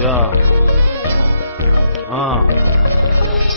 Yeah.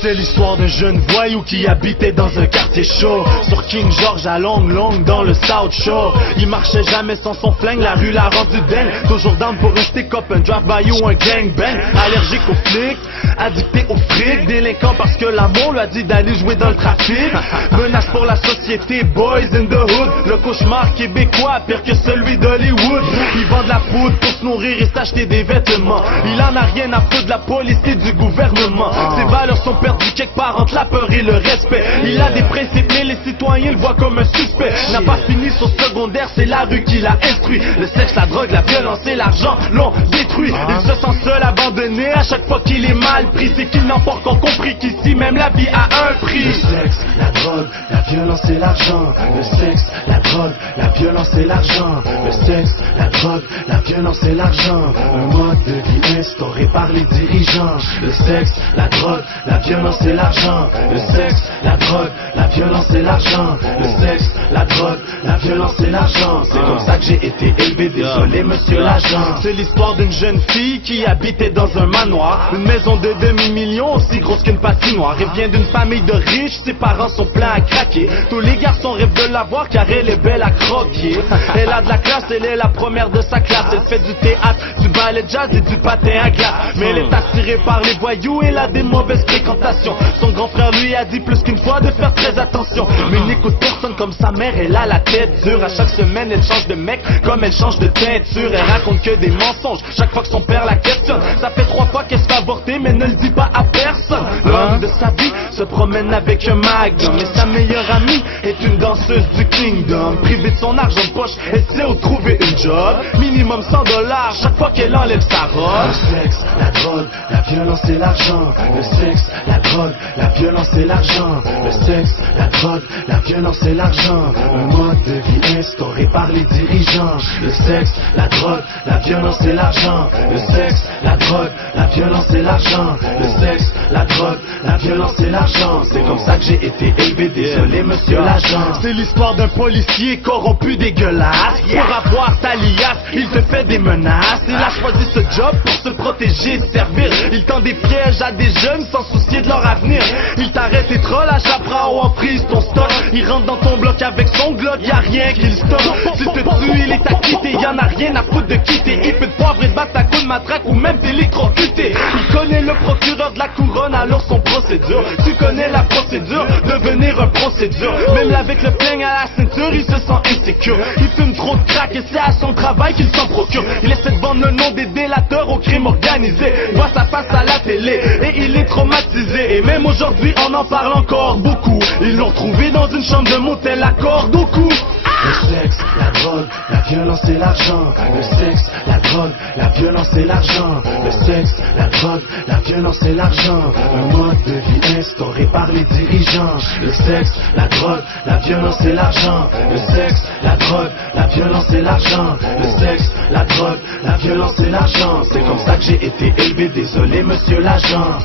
C'est l'histoire d'un jeune voyou qui habitait dans un quartier chaud, sur King George à Long dans le South Shore. Il marchait jamais sans son flingue, la rue l'a rendu dingue. Toujours down pour un stick-up, un drive-by ou un gangbang. Allergique aux flics, addicté au fric, délinquant parce que l'amour lui a dit d'aller jouer dans le trafic. Menace pour la société, boys in the hood. Le cauchemar québécois, pire que celui d'Hollywood. Il vend de la poudre pour se nourrir et s'acheter des vêtements. Il en a rien à foutre de la police et du gouvernement. Ses valeurs sont perdues quelque part entre la peur et le respect. Il a des principes mais les citoyens le voient comme un suspect. N'a pas fini son secondaire, c'est la rue qui l'a instruit. Le sexe, la drogue, la violence et l'argent l'ont détruit. Il se sent seul, abandonné à chaque fois qu'il est mal pris. C'est qu'il n'a pas encore compris qu'ici même la vie a un prix. Le sexe, la drogue, la violence et l'argent. Le sexe, la drogue, la violence et l'argent. Le sexe, la drogue, la violence et l'argent. Un mode de vie instauré par les dirigeants. Le sexe, la drogue, la violence et l'argent. Le sexe, la drogue, la violence et l'argent. Le sexe, la drogue, la violence et l'argent. C'est comme ça que j'ai été élevé, désolé monsieur l'agent. C'est l'histoire d'une jeune fille qui habitait dans un manoir. Une maison de demi-million aussi grosse qu'une patinoire. Elle vient d'une famille de riches, ses parents sont pleins à craquer. Tous les garçons rêvent de la voir car elle est belle à croquer. Elle a de la classe, elle est la première de sa classe. Elle fait du théâtre, du ballet jazz et du patin à glace. Mais elle est attirée par les voyous et elle a des mauvaises fréquentations. Son grand frère lui a dit plus qu'une fois de faire très attention. Mais n'écoute personne comme sa mère, elle a la tête dure. À chaque semaine elle change de mec comme elle change de teinture. Elle raconte que des mensonges chaque fois que son père la questionne. Ça fait 3 fois qu'elle se fait avorter mais ne le dit pas à personne. L'homme de sa vie se promène avec un magnum et sa meilleure amie est une danseuse du kingdom. Privée de son argent de poche, elle sait où trouver une job. Minimum $100 chaque fois qu'elle enlève sa robe. Le sexe, la drogue, la violence et l'argent. Le sexe, la drogue, la violence et l'argent. Le sexe, la drogue, la violence et l'argent. Un mode de vie instauré par les dirigeants. Le sexe, la drogue, la violence et l'argent. Le sexe, la drogue, la violence et l'argent. Le sexe, la drogue, la violence et l'argent. C'est comme ça que j'ai été élevé, désolé monsieur l'agent. C'est l'histoire d'un policier corrompu dégueulasse. Pour avoir ta liasse, il te fait des menaces. Il a choisi ce job pour se protéger et se servir. Il tend des pièges à des jeunes sans soucier de leur avenir. Il t'arrête et troll à Chapra ou en prise ton stock. Il rentre dans ton bloc avec son glock, y'a rien qui le stoppe. Tu te tues, il est acquitté, y'en a rien à foutre de quitter. Il peut te poivre et te battre à coups de matraque ou même t'électrocuter. Il connaît le procureur de la couronne, alors son procédure. Tu connais la procédure, devenir un procédure. Même avec le flingue à la ceinture, il se sent insécure. Il fume trop de crack et c'est à son travail qu'il s'en procure. Il essaie de vendre le nom des délateurs au crime organisé. Voit sa face à la télé et il est traumatisé. Et même aujourd'hui on en parle encore beaucoup. Ils l'ont retrouvé dans une chambre de motel à corde au cou. Le sexe, la drogue, la violence et l'argent. Le sexe, la drogue, la violence et l'argent. Le sexe, la drogue, la violence et l'argent. Un mode de vie instauré par les dirigeants. Le sexe, la drogue, la violence et l'argent. Le sexe, la drogue, la violence et l'argent. Le sexe, la drogue, la violence et l'argent. C'est comme ça que j'ai été élevé, désolé monsieur l'agent.